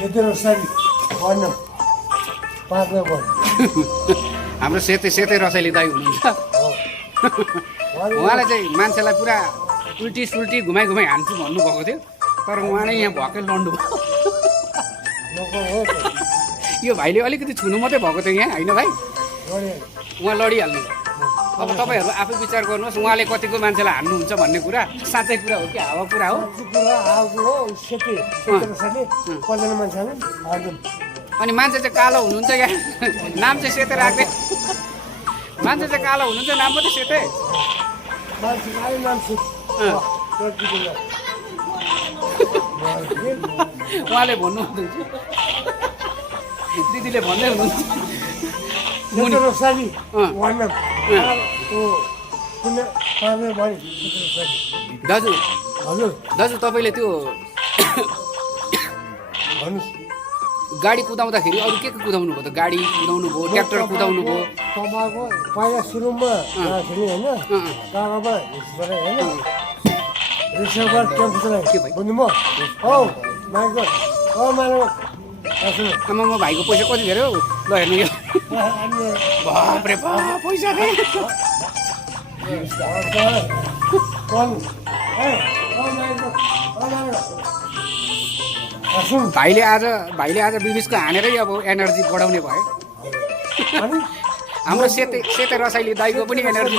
सेतो रसाइली भन्न पाँचमा भयो हाम्रो सेतै रसाइली दाइ हुनुहुन्छ उहाँलाई चाहिँ मान्छेलाई पुरा उल्टी सुल्टी घुमाइ हान्छु भन्नुभएको थियो तर उहाँले यहाँ भएकै लड्नु भयो यो भाइले अलिकति छुनु मात्रै भएको थियो यहाँ होइन भाइ उहाँ लडिहाल्नु अब तपाईँहरू आफै विचार गर्नुहोस् उहाँले कतिको मान्छेलाई हान्नुहुन्छ भन्ने कुरा साँच्चै कुरा हो कि हावा कुरा हो अनि मान्छे चाहिँ कालो हुनुहुन्छ क्या नाम चाहिँ सेतै राख्दै मान्छे चाहिँ कालो हुनुहुन्छ नाम मात्रै सेतै उहाँले भन्नुहुन्छ दिदीले भन्दै हुनुहुन्छ दाजु हजुर दाजु तपाईँले त्यो गाडी कुदाउँदाखेरि अरू के कुदाउनु भयो त गाडी कुदाउनु भयो ट्र्याक्टर कुदाउनु भयो तपाईँको पहिला सुरुमा खेल्ने होइन काँडामा होइन रिसर्भर टेम्परेचर बुझ्नुभयो औ माइकल औ माइकल आमा म भाइको पैसा कति धेरै हो ल हेर्नु यो बाप्रे बाप पैसा भाइले आज बिबिसको हानेरै अब एनर्जी बढाउने भयो हाम्रो सेते रसाइली दाइको पनि एनर्जी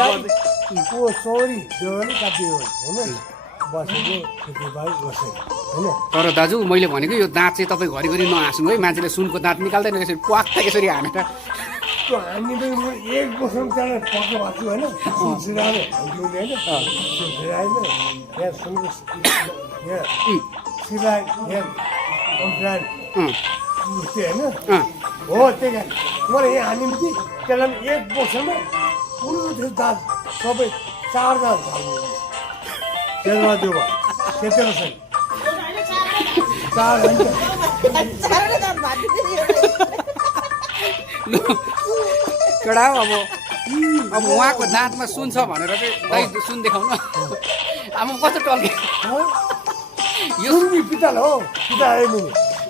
तर दाजु मैले भनेको यो दाँत चाहिँ तपाईँ घरिघरि नहाँस्नु है मान्छेले सुनको दाँत निकाल्दैन यसरी प्वाक्क यसरी हानेर हो त्यही कारण मलाई यहाँ हानिन्थ्यो त्यसलाई एक वर्षमा पुरो दाँत सबै 4 दाँत हाल्नु त्यसमा त्यो भयो त्यतिखेर चाहिँ 4 केटा अब उहाँको दाँतमा सुन छ भनेर चाहिँ दाइ सुन देखाउनु अब कस्तो टल्के यो पिताल हो पिता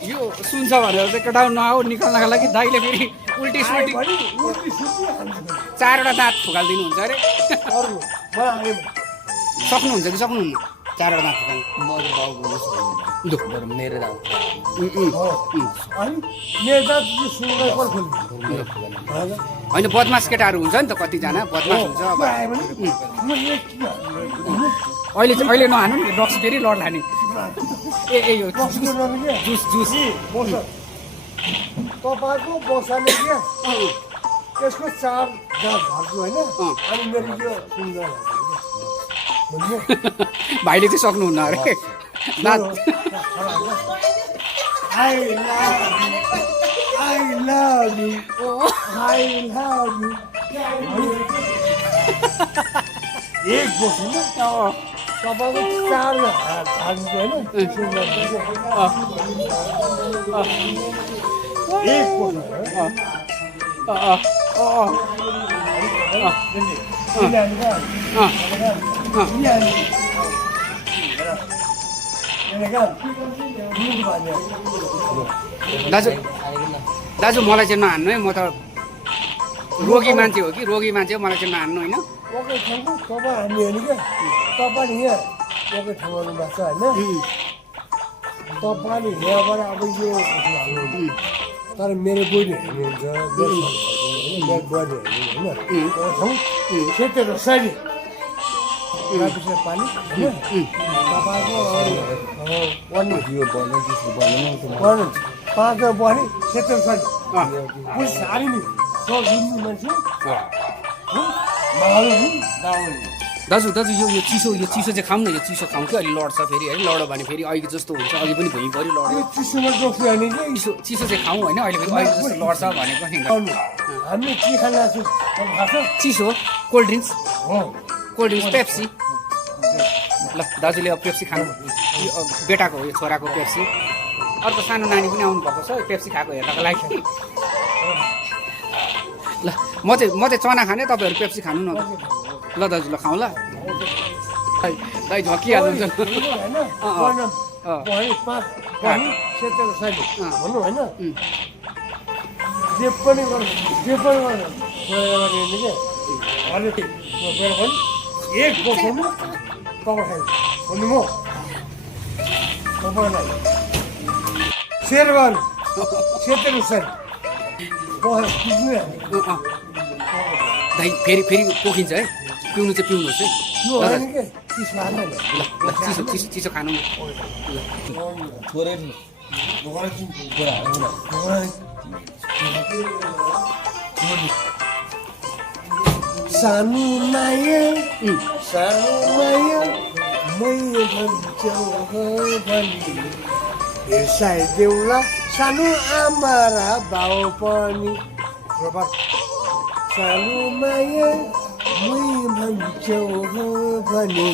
यो सुन छ भनेर चाहिँ केटा नआऊ निकाल्नका लागि दाइले फेरि उल्टी सुल्टी 4वटा दाँत फुकालिदिनुहुन्छ अरे सक्नुहुन्छ कि सक्नुहुन्न 4वटा दाँत फुकाल्नु मेरो दाँत होइन बदमास केटाहरू हुन्छ नि त कतिजना बदमास हुन्छ अब अहिले नहानु नि रक्स फेरि लड्ला नि ए यो जुस जुस तपाईँको बसाले क्या त्यसको 4 दाँत भएको होइन अनि मेरो यो सुन्दर भाइले चाहिँ सक्नुहुन्न अरे दाँत I love you. एक बस्नु तपाईँको 4 हाल्नु होइन एक दाजु मलाई चाहिँ नहान्नु है म त रोगी मान्छे हो कि रोगी मान्छे हो मलाई चाहिँ नहान्नु होइन ओके ठाउँमा तपाईँ हामी होइन क्या तपाईँले यहाँ ओके ठाउँमा भएको छ होइन तपाईँले यहाँबाट अब यो हाल्नु तर मेरो बोडी हेर्नुहुन्छ बुहारी हेर्नु होइन ठाउँ सेतो रसाइली पछि पानी होइन तपाईँको वर्णन 5 बढी सेतो रसाइली पुस हाल्यो नि मान्छे दाजु यो चिसो चाहिँ खाऊँ न यो चिसो खाऊँ कि अलि लड्छ फेरि है लड्यो भने फेरि अहिले जस्तो हुन्छ अघि पनि भुइँभरि लड्यो चिसो चाहिँ खाऊँ होइन अहिले फेरि अहिले जस्तो लड्छ भनेको नि हामीले के खान लाग्छौँ चिसो कोल्ड ड्रिङ्क्स पेप्सी ल दाजुले अब पेप्सी खानु बेटाको हो यो छोराको पेप्सी अर्को सानो नानी पनि आउनु भएको छ पेप्सी खाएको हेर्नको लागि ल म चाहिँ चना खाने तपाईँहरू पेप्सी खानु न ल दाजु ल खाउँ ल दाइ झकिहाल्नुहुन्छ भने 5 पनि सेतो रसाइली भन्नु होइन उम्, जे पनि गर्नु गर्ने के अनि एक बसाउनु तपाईँ खाइ भन्नु म तपाईँलाई सेयर गर्नु सेतो रसाइली दाइ फेरि पोखिन्छ है पिउनु चाहिँ पिउनुहोस् है त्यो होइन के चिसो हाल्दैन ल चिसो चिसो चिसो खानु सानो माया मै भन्छौ भनी बिर्साइदेऊला सानो आमा र बाउ पनि सानो माया मै भन्छौ भने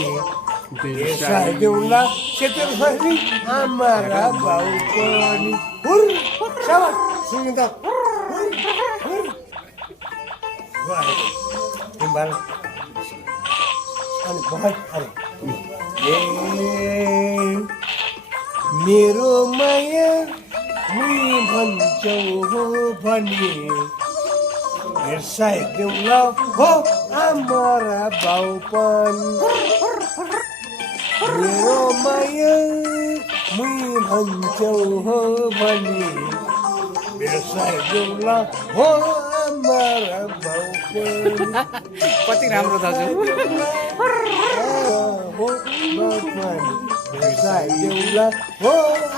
बिर्साइदेऊला सेतो रसाइली आमा र बाउ पनि सुनिँदा अनि मेरो माया मै भन्छौ भने बिर्साइदेऊला हो आमा र बाउ पनि मेरो माया मै भन्छौ भने बिर्साइदेऊला हो आमा र बाउ पनि कति राम्रो दाजु बिर्साइदेऊला हो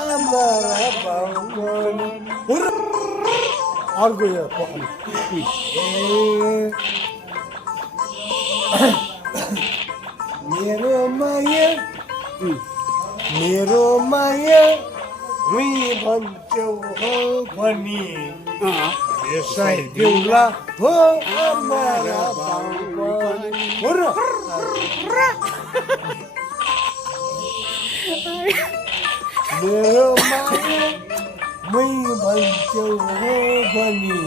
आमा र बाउ पनि अर्को यो मेरो माया मै भन्छौ हो भनी बिर्साइदेऊला हो आमा र बाउ पनि मेरो माया मै भन्छौ हो भनी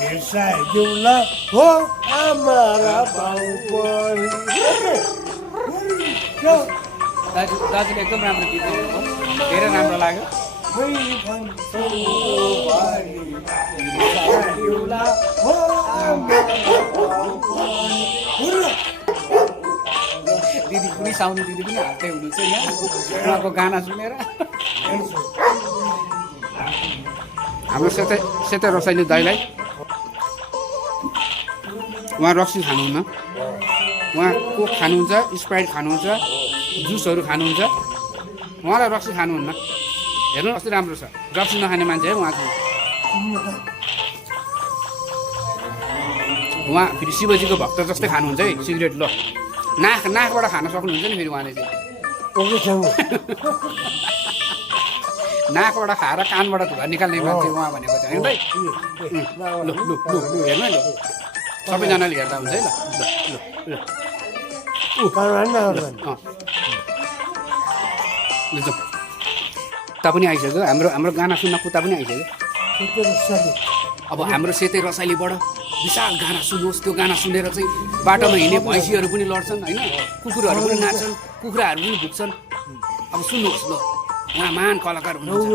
बिर्साइदेऊला हो आमा र बाउ पनि दाजुले एकदम राम्रो गीत गाउनुभयो धेरै राम्रो लाग्यो मै भन्छौ भनी बिर्साइदेऊला हो आमा र बाउ पनि दिदी पनि साउनी दिदी पनि हाल्दै हुनुहुन्छ यहाँ उहाँको गाना सुनेर हाम्रो सेतो रसाइली दाइलाई उहाँ रक्सी खानुहुन्न उहाँ कोक खानुहुन्छ स्प्राइट खानुहुन्छ जुसहरू खानुहुन्छ उहाँलाई रक्सी खानुहुन्न हेर्नु कस्तो राम्रो छ रक्सी नखाने मान्छे है उहाँ चाहिँ उहाँ फेरि शिवजीको भक्त जस्तै खानुहुन्छ है सिगरेट ल नाकबाट खान सक्नुहुन्छ नि फेरि उहाँले चाहिँ नाकबाट खाएर कानबाट धुवा निकाल्ने मान्छे उहाँ भनेको चाहिँ होइन भाइ लु लु लु हेर्नु है ल सबैजनाले हेर्दा हुन्छ है ल ल कुत्ता पनि आइसक्यो हाम्रो गाना सुन्न कुत्ता पनि आइसक्यो अब हाम्रो सेतै रसाइलीबाट विशाल गाना सुन्नुहोस् त्यो गाना सुनेर चाहिँ बाटोमा हिँड्ने भैँसीहरू पनि लड्छन् होइन कुकुरहरू पनि नाच्छन् कुखुराहरू पनि भुक्छन् अब सुन्नुहोस् ल उहाँ महान कलाकार हुनुहुन्छ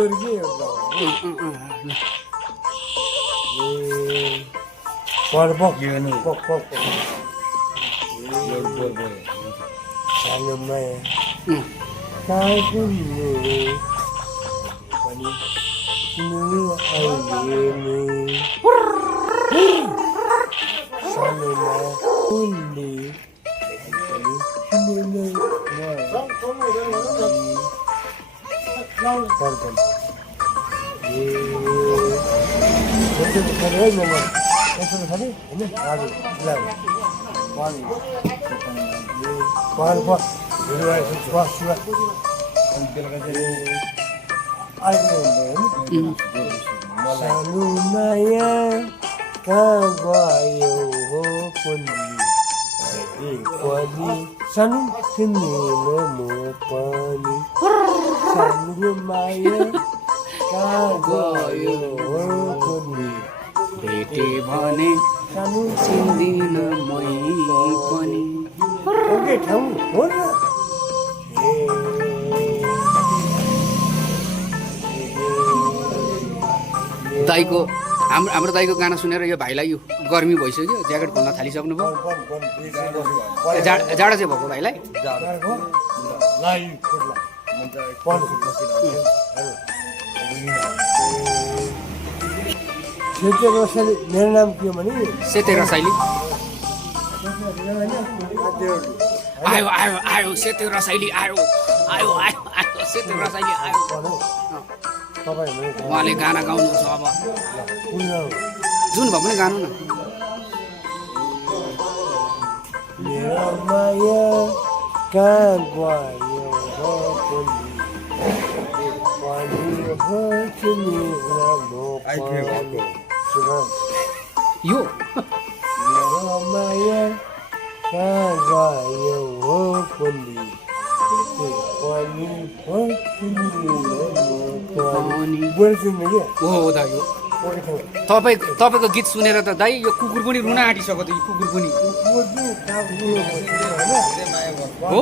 सानो माया कहाँ गयो हो पनि सानो तिमीले म पनि सानो माया कहाँ गयो हो पनि भेटे भने सानो चिन्दिन मै पनि ओके ठाउँ हो न दाईको हाम्रो दाईको गाना सुनेर यो भाइलाई यो गर्मी भइसक्यो ज्याकेट खोल्न थालिसक्नुभयो जाडो चाहिँ भएको भाइलाई सेते रसाइली मेरो नाम के हो भने सेते रसाइली आयो आयो आयो सेते रसाइली आयो आयो आयो आयो सेते रसाइली आयो उहाँले गाना गाउनुहुन्छ अब जुन भए पनि गानु न मेरो माया कहाँ गयो हो यो मेरो माया कहाँ गयो हो पनि हो दाइ तपाईँको गीत सुनेर त दाइ यो कुकुर पनि रुन आँटिसक्यो त यो कुकुर पनि हो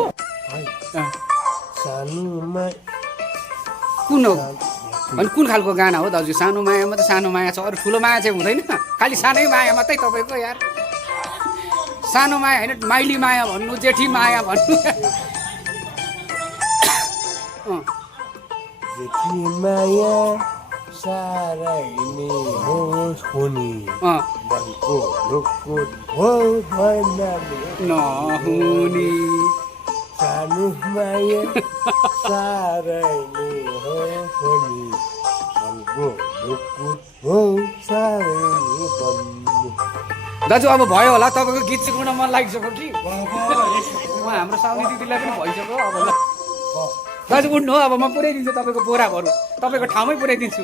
सानोमा कुन हो अनि कुन खालको गाना हो दाजु सानो माया मात्रै सानो माया छ अरू ठुलो माया चाहिँ हुँदैन खालि सानै माया मात्रै तपाईँको यार सानो माया होइन माइली माया भन्नु जेठी माया भन्नु जेठी माया सारै नै होस् हुने मनको ढुकुर हो भएन नहुने सानो माया सारै नै होस् हुने मनको ढुकुर हो सारै नै बन्नु दाजु अब भयो होला तपाईँको गीत चाहिँ गुण मन लागिसक्यो कि उहाँ हाम्रो साउनी दिदीलाई पनि भइसक्यो अब ल दाजु उठ्नु हो अब म पुऱ्याइदिन्छु तपाईँको बोरा भरौँ तपाईँको ठाउँमै पुऱ्याइदिन्छु